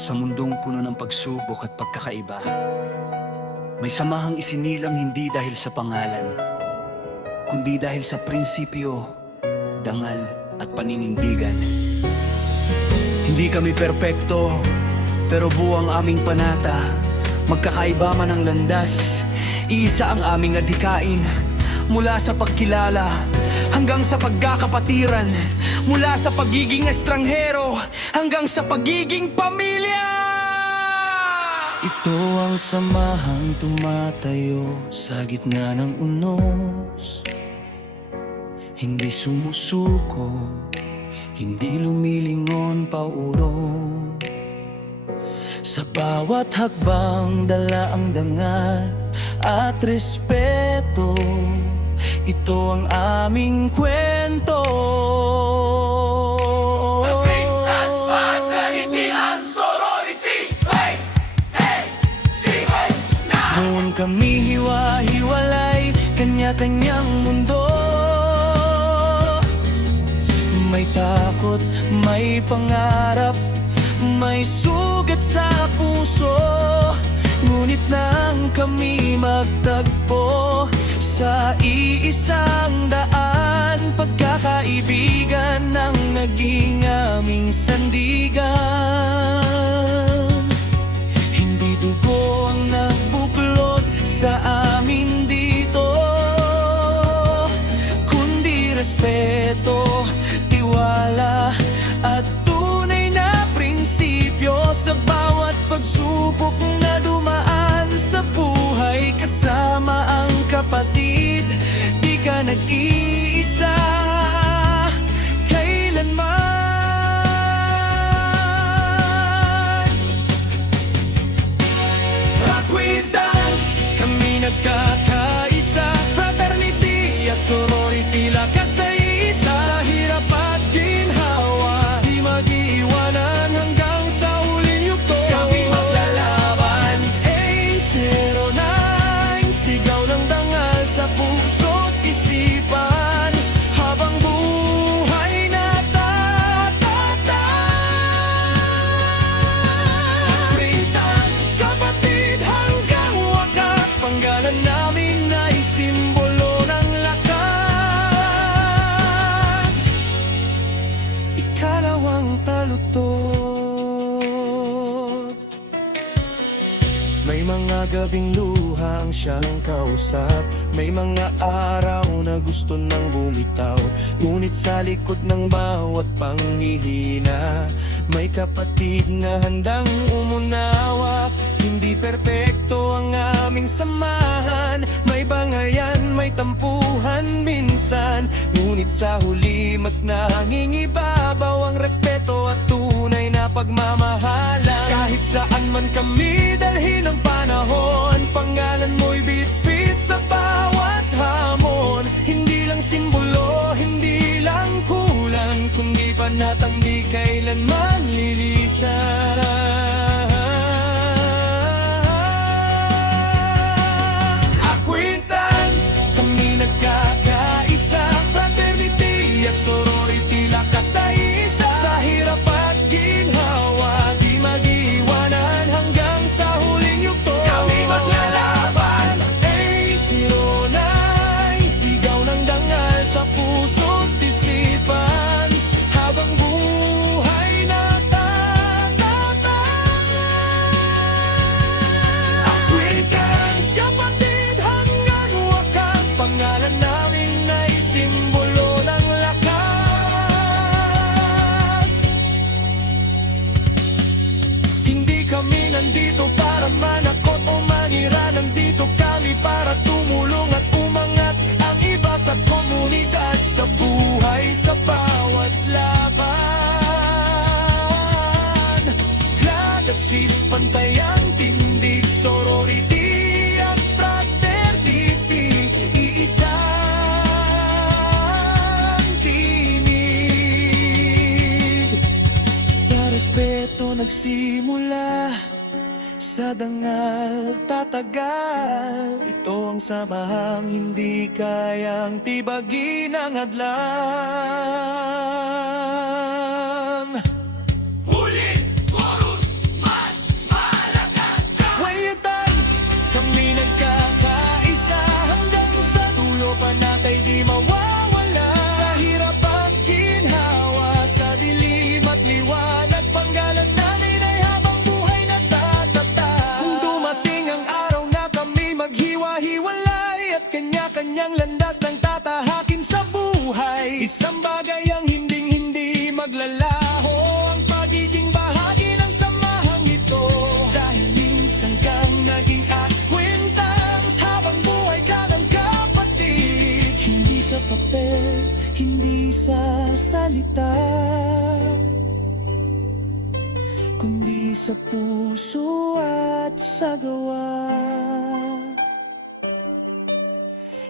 Sa mundong puno ng pagsubok at pagkakaiba, may samahang isinilang hindi dahil sa pangalan, kundi dahil sa prinsipyo, dangal at paninindigan. Hindi kami perpekto, pero buo ang aming panata. Magkakaiba man ang landas, iisa ang aming adhikain. Mula sa pagkilala hanggang sa pagkakapatiran, mula sa pagiging estranghero hanggang sa pagiging pamilya. Ito ang samahang tumatayo sa gitna ng unos, hindi sumusuko, hindi lumilingon paurong. Sa bawat hakbang dala ang dangal at respeto. Ito ang aming kwento. Noon kami hiwa-hiwalay, kanya-kanyang mundo. May takot, may pangarap, may sugat sa puso. Ngunit nang kami magtagpo sa iisang daan, pagkakaibigan ang naging aming sandigan. Hindi dugo ang nagbuklod sa amin dito, kundi respeto, tiwala at tunay na prinsipyo. Sa bawat pagsubok na dumaan sa buhay, kasama ang kapatid, di ka nag-iisa kailanman. Rock with dance, kami nagkakaisa, fraternity at sorority, lakas sa isa. Sa hirap at ginhawa, di mag-iiwanan hanggang sa huling yugto. Kami maglalaban, A09, sigaw ng dangal sa puso't isipan, habang buhay natatatan. Pritan, kapatid hanggang wakas, panggalan naming naisimbolo ng lakas. Ikalawang talutod. May mga gabing luha ang siyang kausap, may mga araw na gusto nang bumitaw. Ngunit sa likod ng bawat panghihina, may kapatid na handang umunawa. Hindi perpekto ang aming samahan, may bangayan, may tampuhan minsan. Ngunit sa huli mas nangingibabaw ang respeto at tunay na pagmamahalan. Kahit saan man kami dalhin ng panahon, pangalan mo'y bitbit sa bawat hamon. Hindi lang simbolo, hindi lang kulang, kundi panatang di kailanman lilisan. Acquaintance, kami nagkakaisa, fraternity at sorority, lakas sa isa. Sa hirap at ginhawa, di mag-iwanan hanggang sa huling yugto. Kami maglalaban, A09, sigaw ng dangal sa puso't isipan, habang buhay natatatan. Acquaintance, kapatid hanggang wakas, pangalan naming naisimbolo ng lakas. Hindi kami nandito para manakot o manira, nandito kami para tumulong at umangat ang iba sa komunidad, sa buhay, sa bawat laban. Glad at sis, pantay ang tindig, sorority at fraternity, iisang tinig. Sa respeto nagsimula, sa dangal tatagal. Ito ang samahang hindi kayang tibagin ang hadlang. Huling chorus, sa salita, kundi sa puso at sa gawa.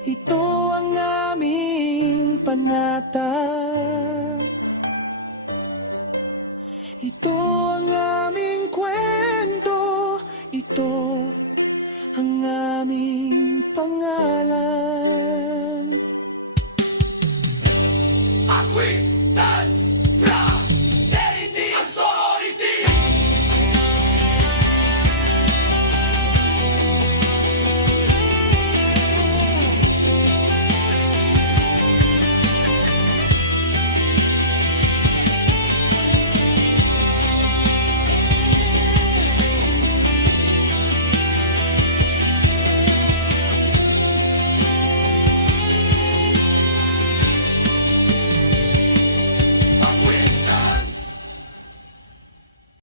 Ito ang aming panatag, ito ang aming kwento, ito ang aming pangalan. Ako'y